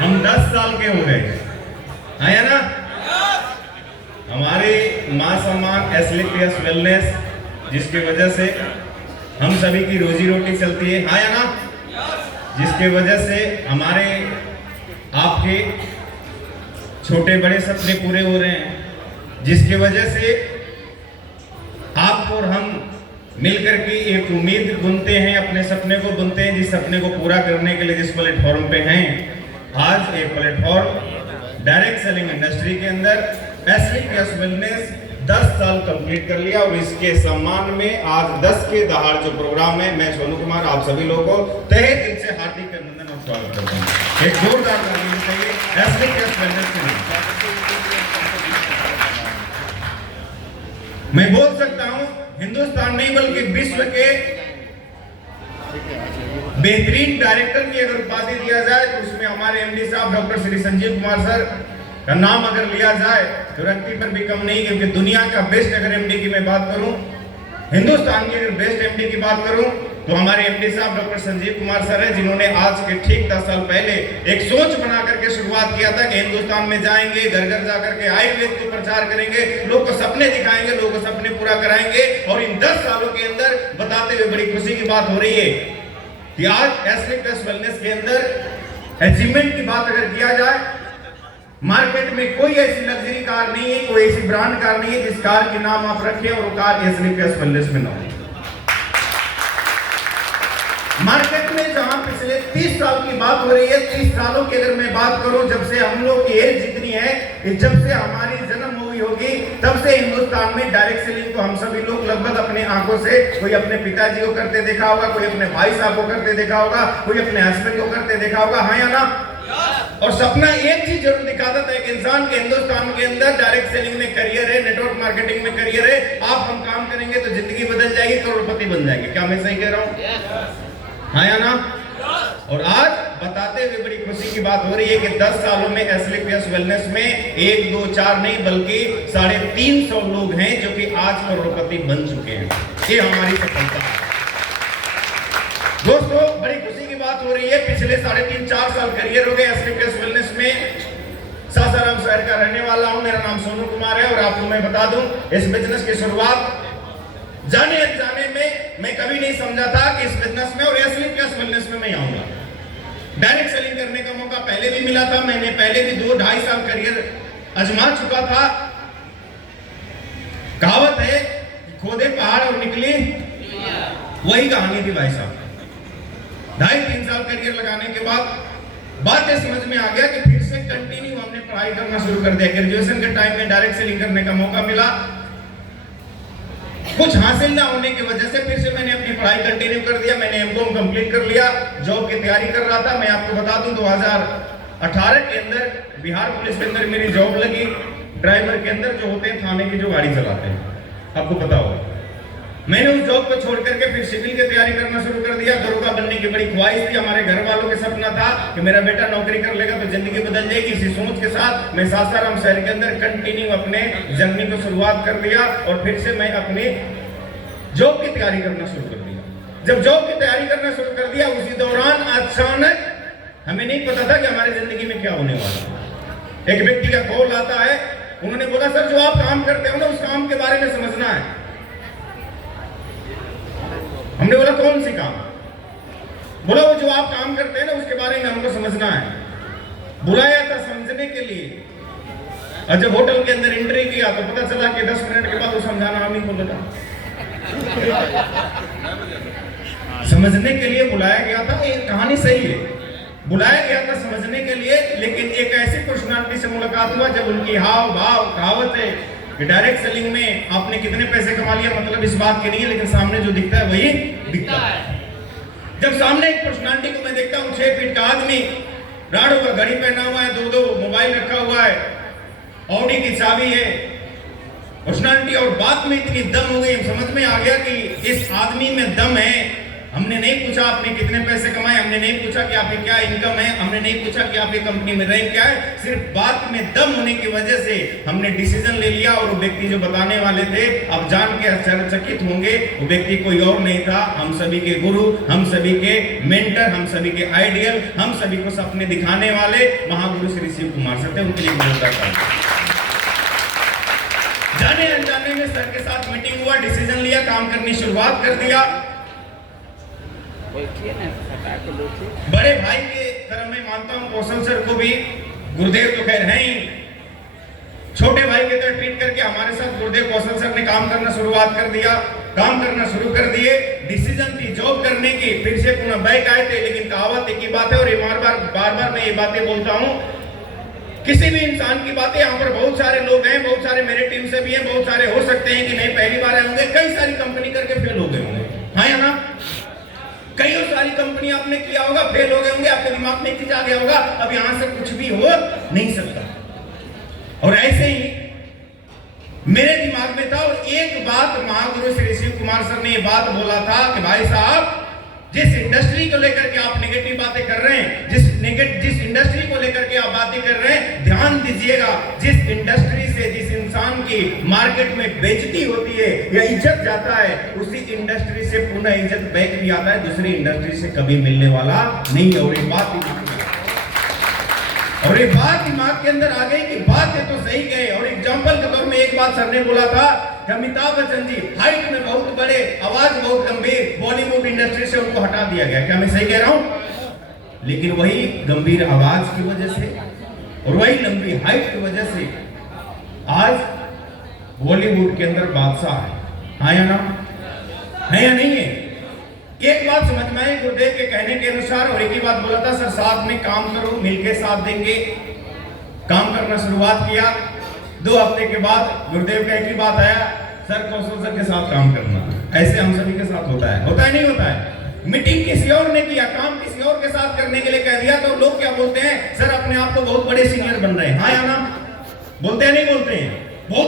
हम 10 साल के हो गए है ना। हमारे मां सम्मान एसलीपीएस वेलनेस जिसकी वजह से हम सभी की रोजी रोटी चलती है या ना, जिसके वजह से हमारे आपके छोटे बड़े सपने पूरे हो रहे हैं, जिसकी वजह से आप और हम मिलकर के एक उम्मीद बुनते हैं, अपने सपने को बुनते हैं, जिस सपने को पूरा करने के लिए जिस प्लेटफॉर्म पे हैं। आज एक प्लेटफॉर्म डायरेक्ट सेलिंग इंडस्ट्री के अंदर एसलीपीएस वेलनेस 10 साल कंप्लीट कर लिया और इसके सम्मान में आज 10 के दहाड़ जो प्रोग्राम है, मैं सोनू कुमार आप सभी लोगों को तहे दिल से हार्दिक अभिनंदन और स्वागत करता हूं। एक जोरदार ताली चाहिए एसलीपीएस वेलनेस के लिए। मैं बोल सकता हूं हिंदुस्तान नहीं बल्कि विश्व के बेहतरीन डायरेक्टर की अगर उपाधि दिया जाए तो उसमें हमारे एमडी साहब डॉक्टर श्री संजीव कुमार सर का नाम अगर लिया जाए तो रत्ती पर भी कम नहीं, क्योंकि दुनिया का बेस्ट अगर एमडी की मैं बात करूं, हिंदुस्तान की अगर बेस्ट एमडी की बात करूं तो हमारे एमडी साहब डॉक्टर संजीव कुमार सर है, जिन्होंने आज के ठीक 10 साल पहले एक सोच बना करके शुरुआत किया था कि हिंदुस्तान में जाएंगे, घर घर जाकर के आयुर्वेद को प्रचार करेंगे, लोग को सपने दिखाएंगे, लोग को सपने पूरा कराएंगे। और इन 10 सालों के अंदर बताते हुए बड़ी खुशी की बात हो रही है कि आज एसलीपीएस वेलनेस के अंदर अचीवमेंट की बात अगर किया जाए, मार्केट में कोई ऐसी लग्जरी कार नहीं है, कोई ऐसी ब्रांड कार नहीं है जिस कार के नाम आप रखें और वो कार एसलीपीएस वेलनेस में ना हो। मार्केट में जहां पिछले 30 साल की बात हो रही है, 30 सालों की अगर मैं बात करूं, जब से हम लोग की एज जितनी है कि जब से हमारी जन्म हुई होगी तब से हिंदुस्तान में डायरेक्ट सेलिंग को हम सभी लोग लगभग अपने आंखों से, कोई अपने पिताजी को करते देखा होगा, कोई अपने भाई साहब को करते देखा होगा, कोई अपने हस्बैंड को करते देखा होगा, हाँ या ना। और सपना एक चीज जरूर दिखाता था कि इंसान के हिंदुस्तान के अंदर डायरेक्ट सेलिंग में करियर है, नेटवर्क मार्केटिंग में करियर है, आप हम काम करेंगे तो जिंदगी बदल जाएगी, करोड़पति बन जाएंगे। क्या मैं सही कह रहा हूं, हाँ या ना। और आज बताते हुए बड़ी खुशी की बात हो रही है कि 10 सालों में एसलीपीएस वेलनेस में 1 2 4 नहीं बल्कि 350 लोग हैं जो कि आज करोड़पति बन चुके हैं। ये हमारी सफलता है दोस्तों, बड़ी खुशी की बात हो रही है। पिछले 3.5-4 साल करियर हो गए एसलीपीएस वेलनेस में। सासाराम शहर का रहने वाला हूं, मेरा नाम सोनू कुमार है और आपको मैं बता दूं इस बिजनेस की शुरुआत जाने अनजाने में मैं कभी नहीं समझा था कि इस बिजनेस में और एसलीपीएस वेलनेस में मैं आऊंगा। डायरेक्ट सेलिंग करने का मौका पहले भी मिला था, मैंने पहले भी 2-2.5 साल करियर आजमा चुका था। कहावत है खोदे पहाड़ और निकली, वही कहानी थी भाई साहब। 2.5-3 साल करियर लगाने के बाद बात ये समझ में आ गया कि फिर से कंटिन्यू हमने पढ़ाई करना शुरू कर दिया। ग्रेजुएशन के टाइम में डायरेक्ट सेलिंग करने का मौका मिला, कुछ हासिल ना होने की वजह से फिर से मैंने अपनी पढ़ाई कंटिन्यू कर दिया। मैंने एमकॉम कंप्लीट कर लिया, जॉब की तैयारी कर रहा था। मैं आपको बता दूं 2018 के अंदर बिहार पुलिस के अंदर मेरी जॉब लगी, ड्राइवर के अंदर जो होते हैं थाने की जो गाड़ी चलाते हैं, आपको पता होगा। मैंने उस जॉब को छोड़ करके फिर सिविल की तैयारी करना शुरू कर दिया। दरोगा बनने की बड़ी ख्वाहिश थी, हमारे घर वालों के सपना था कि मेरा बेटा नौकरी कर लेगा तो जिंदगी बदल जाएगी। इसी सोच के साथ मैं सासाराम शहर के अंदर कंटिन्यू अपने जर्नी को शुरुआत कर दिया और फिर से मैं अपनी जॉब की तैयारी करना शुरू कर दिया। जब जॉब की तैयारी करना शुरू कर दिया, उसी दौरान अचानक हमें नहीं पता था कि हमारी जिंदगी में क्या होने वाला। एक व्यक्ति का कॉल आता है, उन्होंने बोला सर जो आप काम करते हो ना उस काम के बारे में समझना है। हमने बोला कौन सी काम? बोला वो जो आप काम करते हैं ना उसके बारे में हमको समझना है। बुलाया था समझने के लिए, और जब होटल के अंदर एंट्री किया तो पता चला कि 10 मिनट के बाद वो समझाना हम ही को लगा। समझने के लिए बुलाया गया था, ये कहानी सही है, बुलाया गया था समझने के लिए, लेकिन एक ऐसी पर्सनालिटी से मुलाकात हुआ जब उनकी हाव भाव कहावत है कि डायरेक्ट सेलिंग में आपने कितने पैसे कमा लिया मतलब इस बात की नहीं है, लेकिन सामने जो दिखता है वही दिखता है। जब सामने एक पर्सनालिटी को मैं देखता हूँ, 6 फीट का आदमी, राडो का घड़ी पहना हुआ है, 2 मोबाइल रखा हुआ है, ऑडी की चाबी है, पर्सनालिटी और बात में इतनी दम हो गई, समझ में आ गया कि इस आदमी में दम है, हमने नहीं पूछा आपने कितने पैसे कमाए, हमने नहीं पूछा कि आपकी क्या इनकम है, हमने नहीं पूछा कि आपकी कंपनी में रैंक क्या है। सिर्फ बात में दम होने की वजह से हमने डिसीजन ले लिया और वो व्यक्ति जो बताने वाले थे, आप जान के आश्चर्यचकित होंगे, वो व्यक्ति कोई और नहीं था, हम सभी के गुरु, हम सभी के मेंटर, हम सभी के आइडियल, हम सभी को सपने दिखाने वाले महागुरु श्री शिव कुमार सर थे। उनके लिए जाने अनजाने में सर के साथ मीटिंग हुआ, डिसीजन लिया, काम करनी शुरुआत कर दिया। बड़े भाई के तरह मैं मानता हूं कौशल सर को भी, गुरुदेव तो खैर हैं ही, छोटे भाई के तरह ट्रीट करके हमारे साथ गुरुदेव कौशल सर ने काम करना शुरुआत कर दिया, काम करना शुरू कर दिए। डिसीजन थी जॉब करने की, फिर से पुनः बैक आए थे, लेकिन कहावत एक ही बात है और बार बार मैं ये बातें बोलता हूं, किसी भी इंसान की बातें, यहाँ पर बहुत सारे लोग हैं, बहुत सारे मेरे टीम से भी हैं, बहुत सारे हो सकते हैं कि नहीं पहली बार आए होंगे, कई सारी कंपनी करके फेल हो गए होंगे, हाँ या ना? कई सारी कंपनी आपने किया होगा, फेल हो गए होंगे, आपके दिमाग में एक चीज आ गया होगा, अब यहां से कुछ भी हो नहीं सकता। और ऐसे ही मेरे दिमाग में था, और एक बात महागुरु श्री शिव कुमार सर ने ये बात बोला था कि भाई साहब, जिस इंडस्ट्री को लेकर के आप नेगेटिव बातें कर रहे हैं, जिस इंडस्ट्री को लेकर के आप बातें कर रहे हैं, ध्यान दीजिएगा, जिस इंडस्ट्री से जिस इंसान की मार्केट में बेइज्जती होती है या इज्जत जाता है, उसी इंडस्ट्री से पुनः इज्जत बैक भी आता है, दूसरी इंडस्ट्री से कभी मिलने वाला नहीं है। और ये बात दिमाग के अंदर आ गई कि बात है तो सही कहे। और एग्जांपल के तौर में एक बात सर ने बोला था कि अमिताभ बच्चन जी हाइट में बहुत बड़े, आवाज बहुत गंभीर, बॉलीवुड इंडस्ट्री से उनको हटा दिया गया। क्या मैं सही कह रहा हूं? लेकिन वही गंभीर आवाज की वजह से और वही लंबी हाइट की वजह से आज बॉलीवुड के अंदर बादशाह है, हाँ या ना? है या नहीं है? एक बात समझ में आई गुरुदेव के कहने के अनुसार, और एक ही बात बोला था, सर साथ में काम करो, मिलके साथ देंगे। काम करना शुरुआत किया। 2 हफ्ते के बाद गुरुदेव का एक ही बात आया, सर कौशल सर के साथ काम करना। ऐसे हम सभी के साथ होता है नहीं होता है? मीटिंग किसी और ने किया, काम किसी और के साथ करने के लिए कह दिया, तो लोग क्या बोलते हैं, सर अपने आप को बहुत बड़े सीनियर बन रहे हैं, हाँ या ना? बोलते हैं नहीं बोलते हैं? बहुत